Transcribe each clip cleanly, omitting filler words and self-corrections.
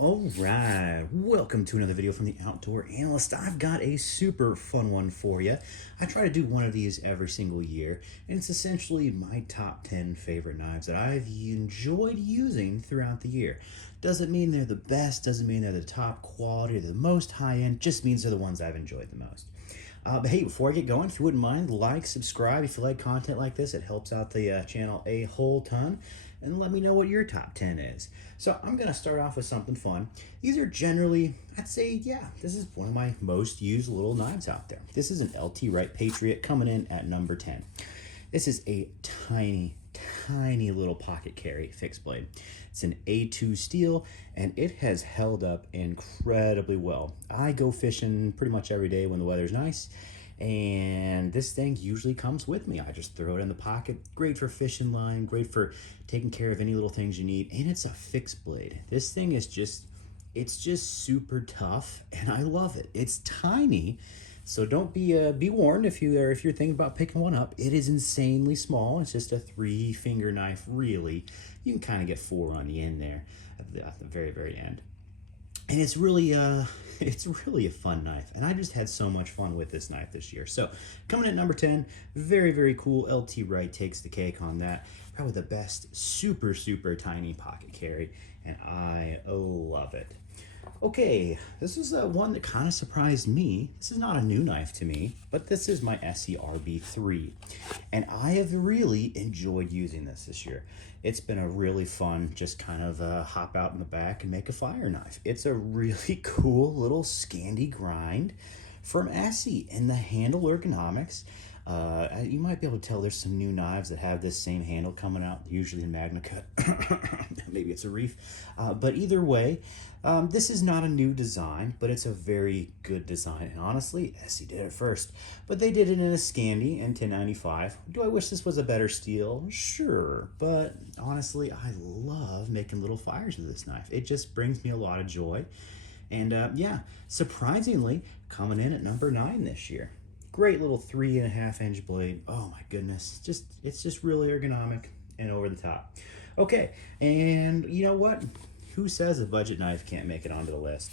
All right, welcome to another video from the Outdoor Analyst. I've got a super fun one for you. I try to do one of these every single year, and it's essentially my top 10 favorite knives that I've enjoyed using throughout the year. Doesn't mean they're the best, doesn't mean they're the top quality or the most high-end, just means they're the ones I've enjoyed the most. But hey, before I get going, if you wouldn't mind, like, subscribe if you like content like this. It helps out the channel a whole ton. And let me know what your top 10 is. So I'm going to start off with something fun. These are generally, I'd say, yeah, this is one of my most used little knives out there. This is an LT Wright Patriot coming in at number 10. This is a tiny little pocket carry fixed blade. It's an A2 steel and it has held up incredibly well. I go fishing pretty much every day when the weather's nice, and this thing usually comes with me. I just throw it in the pocket. Great for fishing line, great for taking care of any little things you need, and it's a fixed blade. This thing is it's just super tough and I love it. It's tiny. So don't be warned if you're thinking about picking one up. It is insanely small. It's just a 3-finger knife, really. You can kind of get 4 on the end there at the very end. And it's really a fun knife. And I just had so much fun with this knife this year. So coming in at number 10, very cool. LT Wright takes the cake on that. Probably the best super tiny pocket carry, and I love it. Okay, this is one that kind of surprised me. This is not a new knife to me, but this is my ESEE RB3. And I have really enjoyed using this year. It's been a really fun, just kind of hop out in the back and make a fire knife. It's a really cool little Scandy grind from ESEE, and the handle ergonomics. You might be able to tell there's some new knives that have this same handle coming out, usually in Magna Cut. Maybe it's a reef. But either way, this is not a new design, but it's a very good design. And honestly, ESEE did it first. But they did it in a Scandy in 1095. Do I wish this was a better steel? Sure. But honestly, I love making little fires with this knife. It just brings me a lot of joy. And yeah, surprisingly, coming in at number 9 this year. Great little 3.5-inch blade. Oh my goodness, it's just really ergonomic and over the top. Okay, and you know what? Who says a budget knife can't make it onto the list?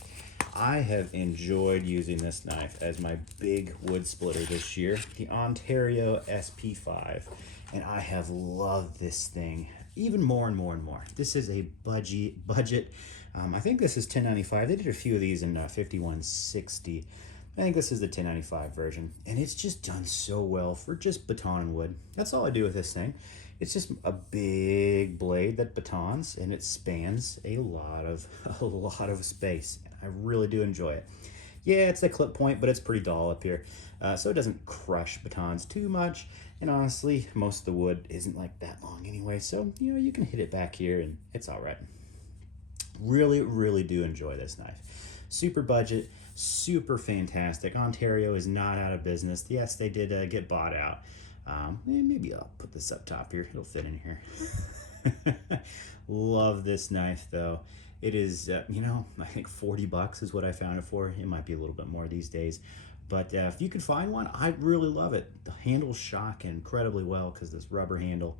I have enjoyed using this knife as my big wood splitter this year, the Ontario SP5, and I have loved this thing even more and more. This is a budget. I think this is 1095. They did a few of these in 5160. I think this is the 1095 version, and it's just done so well for just baton and wood. That's all I do with this thing. It's just a big blade that batons, and it spans a lot of space. I really do enjoy it. Yeah, it's a clip point, but it's pretty dull up here, so it doesn't crush batons too much. And honestly, most of the wood isn't like that long anyway, so you know, you can hit it back here, and it's all right. Really do enjoy this knife. Super budget, super fantastic. Ontario is not out of business. Yes, they did get bought out. Maybe I'll put this up top here. It'll fit in here. Love this knife though. It is, you know, I think 40 bucks is what I found it for. It might be a little bit more these days. But if you can find one, I really love it. The handles shock incredibly well because this rubber handle.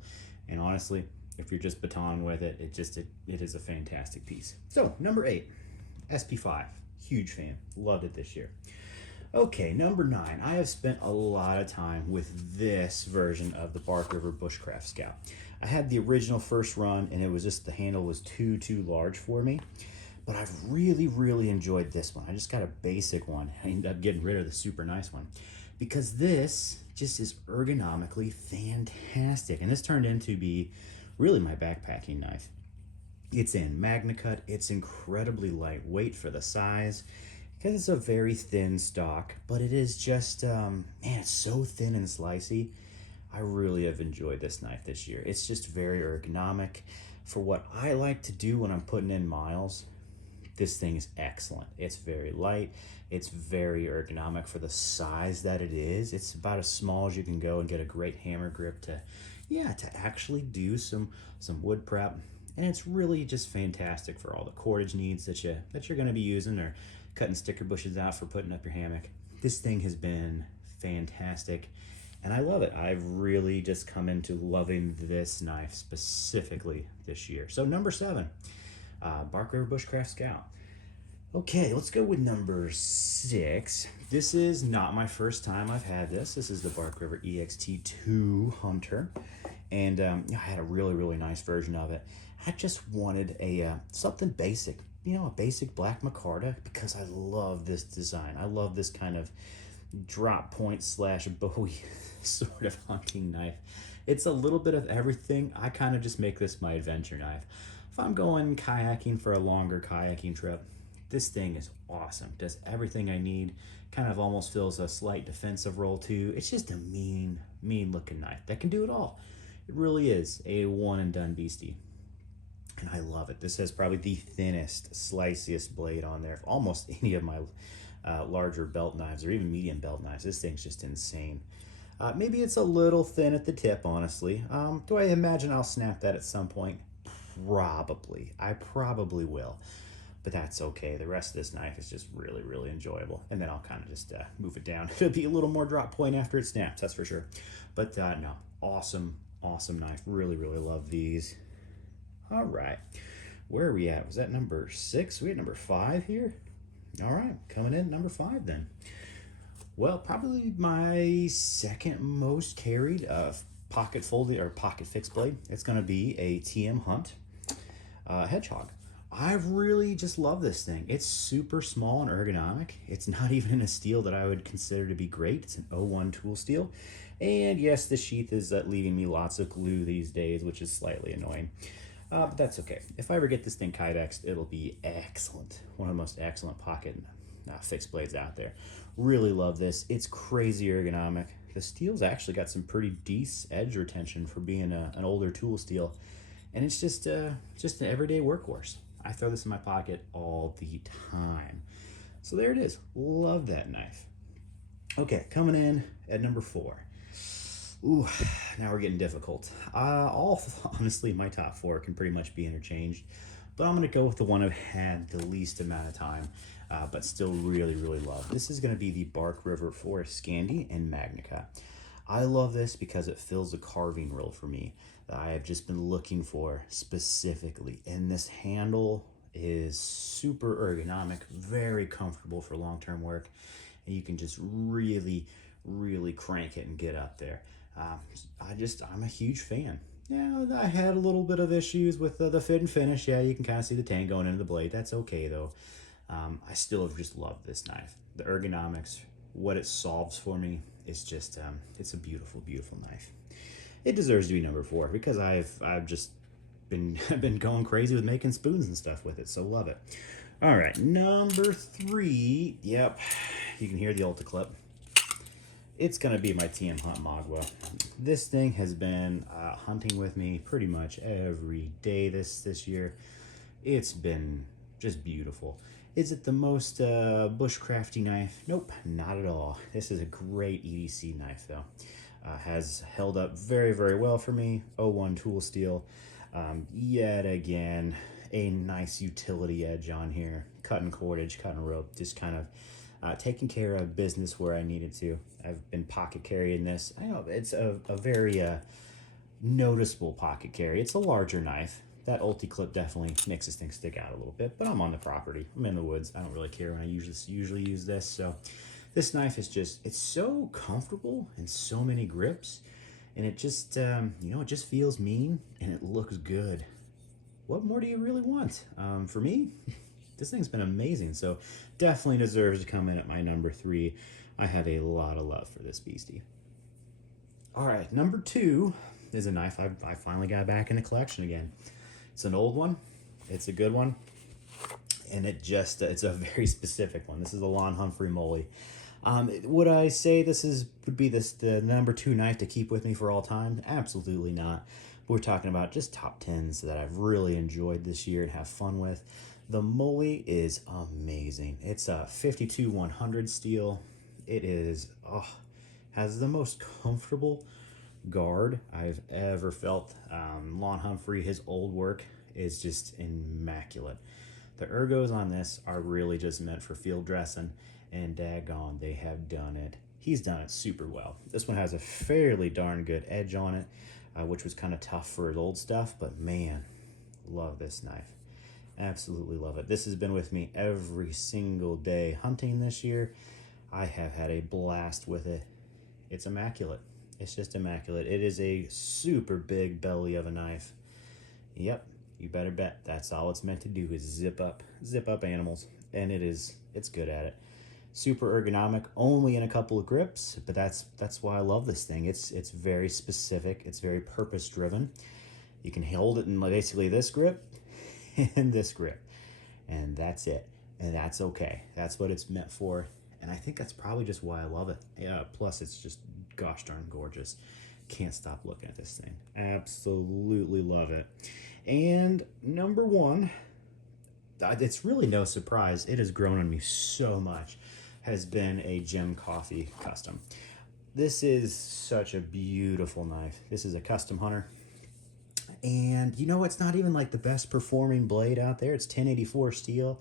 And honestly, if you're just batoning with it, it is a fantastic piece. So number 8, SP5. Huge fan. Loved it this year. Okay, number 9. I have spent a lot of time with this version of the Bark River Bushcraft Scout. I had the original first run, and it was just the handle was too large for me. But I've really enjoyed this one. I just got a basic one. I ended up getting rid of the super nice one because this just is ergonomically fantastic. And this turned into be really my backpacking knife. It's in Magna Cut. It's incredibly lightweight for the size because it's a very thin stock, but it is just, man, it's so thin and slicey. I really have enjoyed this knife this year. It's just very ergonomic for what I like to do when I'm putting in miles. This thing is excellent. It's very light. It's very ergonomic for the size that it is. It's about as small as you can go and get a great hammer grip to actually do some wood prep. And it's really just fantastic for all the cordage needs that you're going to be using, or cutting sticker bushes out for putting up your hammock. This thing has been fantastic, and I love it. I've really just come into loving this knife specifically this year. So number 7, Bark River Bushcraft Scout. Okay, let's go with number 6. This is not my first time I've had this. This is the Bark River EXT2 Hunter, and I had a really nice version of it. I just wanted a something basic, a basic black micarta, because I love this design. I love this kind of drop point slash bowie sort of hunting knife. It's a little bit of everything. I kind of just make this my adventure knife. If I'm going kayaking for a longer kayaking trip, this thing is awesome. Does everything I need. Kind of almost fills a slight defensive role too. It's just a mean looking knife that can do it all. It really is a one and done beastie. And I love it. This has probably the thinnest, sliciest blade on there of almost any of my larger belt knives or even medium belt knives. This thing's just insane. Maybe it's a little thin at the tip, honestly. Do I imagine I'll snap that at some point? Probably. I probably will. But that's okay. The rest of this knife is just really enjoyable. And then I'll kind of just move it down. It'll be a little more drop point after it snaps, that's for sure. But no, awesome knife. Really love these. All right, where are we at? Was that number 6? We had number 5 here. All right, coming in number 5 then. Well, probably my second most carried pocket folded or pocket fixed blade. It's going to be a TM Hunt Hedgehog. I really just love this thing. It's super small and ergonomic. It's not even in a steel that I would consider to be great. It's an 01 tool steel. And yes, the sheath is leaving me lots of glue these days, which is slightly annoying. But that's okay. If I ever get this thing Kydexed, it'll be excellent. One of the most excellent pocket fixed blades out there. Really love this. It's crazy ergonomic. The steel's actually got some pretty decent edge retention for being an older tool steel. And it's just an everyday workhorse. I throw this in my pocket all the time. So there it is. Love that knife. Okay, coming in at number 4. Ooh, now we're getting difficult. Honestly, my top 4 can pretty much be interchanged, but I'm gonna go with the one I've had the least amount of time, but still really love. This is gonna be the Bark River for Scandy and Magnica. I love this because it fills a carving role for me that I have just been looking for specifically, and this handle is super ergonomic, very comfortable for long-term work, and you can just really crank it and get up there. I'm a huge fan. Yeah, I had a little bit of issues with the fit and finish. Yeah, you can kind of see the tang going into the blade. That's okay though. I still have just loved this knife. The ergonomics, what it solves for me is just, it's a beautiful knife. It deserves to be number 4 because I've just been going crazy with making spoons and stuff with it. So love it. All right, number 3. Yep, you can hear the Ulta clip. It's gonna be my TM Hunt Magua. This thing has been hunting with me pretty much every day this year. It's been just beautiful. Is it the most bushcrafty knife? Nope, not at all. This is a great EDC knife though. Has held up very well for me. 01 tool steel. Yet again, a nice utility edge on here. Cutting cordage, cutting rope, just kind of taking care of business where I needed to. I've been pocket carrying this. I know it's a very noticeable pocket carry. It's a larger knife. That Ulti clip definitely makes this thing stick out a little bit, but I'm on the property. I'm in the woods. I don't really care when I usually use this. So this knife is just, it's so comfortable and so many grips, and it just, it just feels mean and it looks good. What more do you really want? For me, this thing's been amazing, so definitely deserves to come in at my number 3. I have a lot of love for this beastie. All right, number 2 is a knife I finally got back in the collection again. It's an old one, it's a good one, and it's a very specific one. This is a Humphrey Moly. Would I say would be the number 2 knife to keep with me for all time? Absolutely not. We're talking about just top 10s that I've really enjoyed this year and have fun with. The Moly is amazing. It's a 52-100 steel. It is, has the most comfortable guard I've ever felt. Humphrey, his old work is just immaculate. The ergos on this are really just meant for field dressing, and daggone, they have done it. He's done it super well. This one has a fairly darn good edge on it, which was kind of tough for his old stuff, but man, love this knife. Absolutely love it. This has been with me every single day hunting this year. I have had a blast with it. It's immaculate. It's just immaculate. It is a super big belly of a knife. Yep, you better bet that's all it's meant to do is zip up animals. And it's good at it. Super ergonomic, only in a couple of grips, but that's why I love this thing. It's very specific, it's very purpose driven. You can hold it in basically this grip and this grip, and that's it. And that's okay. That's what it's meant for. And I think that's probably just why I love it. Yeah, plus it's just gosh darn gorgeous. Can't stop looking at this thing. Absolutely love it. And number one, it's really no surprise, it has grown on me so much, has been a Gem Coffee Custom. This is such a beautiful knife. This is a custom hunter. And you know, it's not even like the best performing blade out there. It's 1084 steel.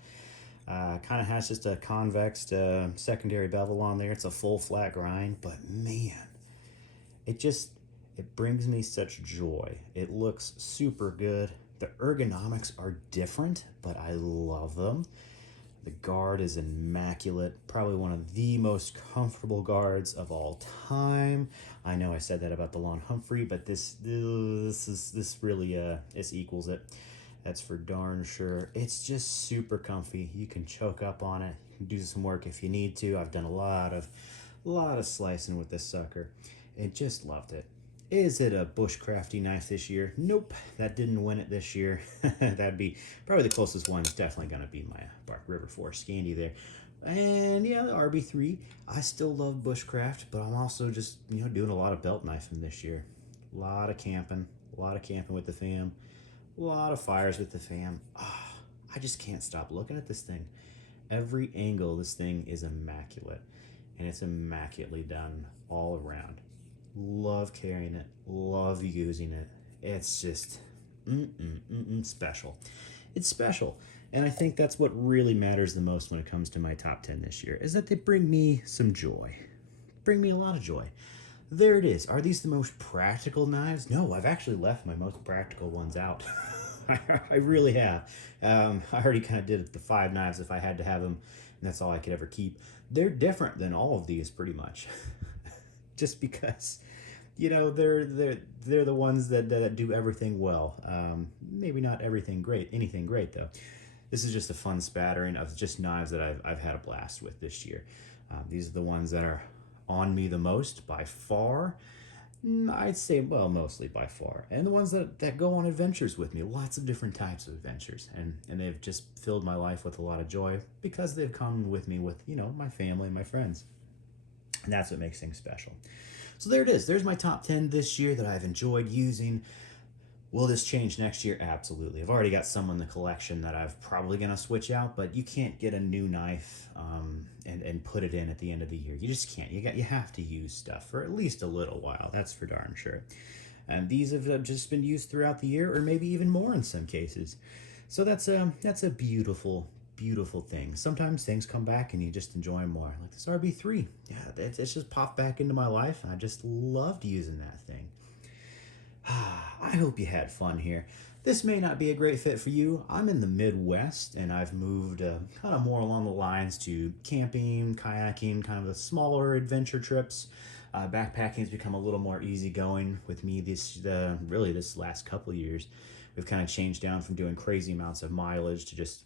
Kind of has just a convex secondary bevel on there. It's a full flat grind, but man, it brings me such joy. It looks super good. The ergonomics are different, but I love them. The guard is immaculate, probably one of the most comfortable guards of all time. I know I said that about the Lawn Humphrey, but this really this equals it. That's for darn sure. It's just super comfy. You can choke up on it, do some work if you need to. I've done a lot of slicing with this sucker, and just loved it. Is it a Bushcrafty knife this year? Nope, that didn't win it this year. That'd be probably the closest one. Is definitely going to be my Bark River 4 Scandy there. And yeah, the RB3. I still love Bushcraft, but I'm also just doing a lot of belt knifing this year. A lot of camping with the fam. A lot of fires with the fam. Oh, I just can't stop looking at this thing. Every angle of this thing is immaculate, and it's immaculately done all around. Love carrying it, love using it. It's just special. It's special. And I think that's what really matters the most when it comes to my top 10 this year, is that they bring me some joy. Bring me a lot of joy. There it is. Are these the most practical knives? No, I've actually left my most practical ones out. I really have. I already kind of did the 5 knives if I had to have them, and that's all I could ever keep. They're different than all of these pretty much. Just because, they're the ones that do everything well. Maybe not anything great though. This is just a fun spattering of just knives that I've had a blast with this year. These are the ones that are on me the most by far. I'd say, well, mostly by far. And the ones that go on adventures with me, lots of different types of adventures. And they've just filled my life with a lot of joy because they've come with me with, my family and my friends. And that's what makes things special. So there it is. There's my top 10 this year that I've enjoyed using. Will this change next year? Absolutely. I've already got some in the collection that I'm probably going to switch out, but you can't get a new knife and put it in at the end of the year. You just can't. You have to use stuff for at least a little while. That's for darn sure. And these have just been used throughout the year, or maybe even more in some cases. So that's a beautiful thing. Sometimes things come back and you just enjoy them more. Like this RB3. Yeah, it's just popped back into my life, and I just loved using that thing. I hope you had fun here. This may not be a great fit for you. I'm in the Midwest, and I've moved kind of more along the lines to camping, kayaking, kind of the smaller adventure trips. Backpacking has become a little more easygoing with me really this last couple of years. We've kind of changed down from doing crazy amounts of mileage to just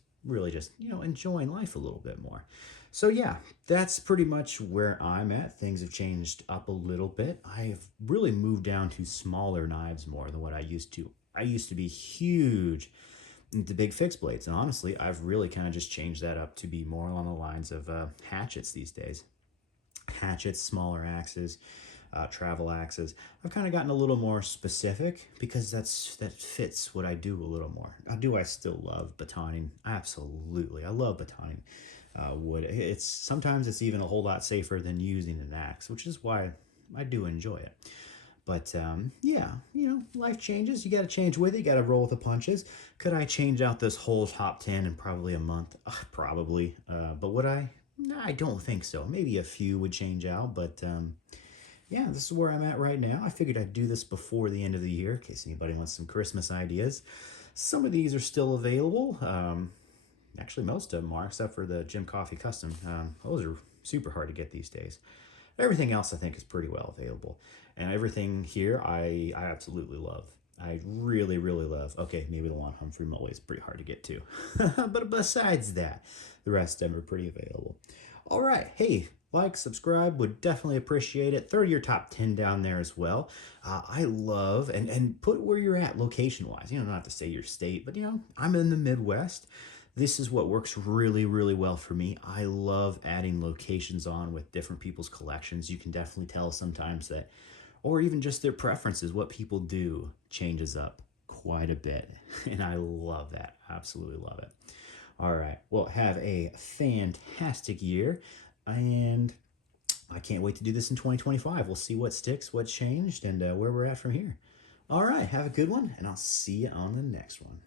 enjoying life a little bit more. So yeah, that's pretty much where I'm at. Things have changed up a little bit. I've really moved down to smaller knives more than what I used to. I used to be huge into big fixed blades, and honestly, I've really kind of just changed that up to be more along the lines of hatchets these days. Hatchets, smaller axes, travel axes. I've kind of gotten a little more specific because that fits what I do a little more. I still love batoning? Absolutely, I love batoning wood. Sometimes it's even a whole lot safer than using an axe, which is why I do enjoy it. But yeah, life changes. You got to change with it. You got to roll with the punches. Could I change out this whole top 10 in probably a month? Probably. But would I? No, I don't think so. Maybe a few would change out, but yeah, this is where I'm at right now. I figured I'd do this before the end of the year in case anybody wants some Christmas ideas. Some of these are still available. Actually, most of them are, except for the Jim Coffee Custom. Those are super hard to get these days. Everything else I think is pretty well available. And everything here I absolutely love. I really, really love. Okay, maybe the one Humphrey Moly is pretty hard to get to. But besides that, the rest of them are pretty available. All right, hey, like, subscribe, would definitely appreciate it. Throw your top 10 down there as well. I love, and put where you're at location-wise. You know, not to say your state, but you know, I'm in the Midwest. This is what works really, really well for me. I love adding locations on with different people's collections. You can definitely tell sometimes that, or even just their preferences, what people do changes up quite a bit. And I love that. Absolutely love it. All right. Well, have a fantastic year. And I can't wait to do this in 2025. We'll see what sticks, what's changed, and where we're at from here. All right. Have a good one, and I'll see you on the next one.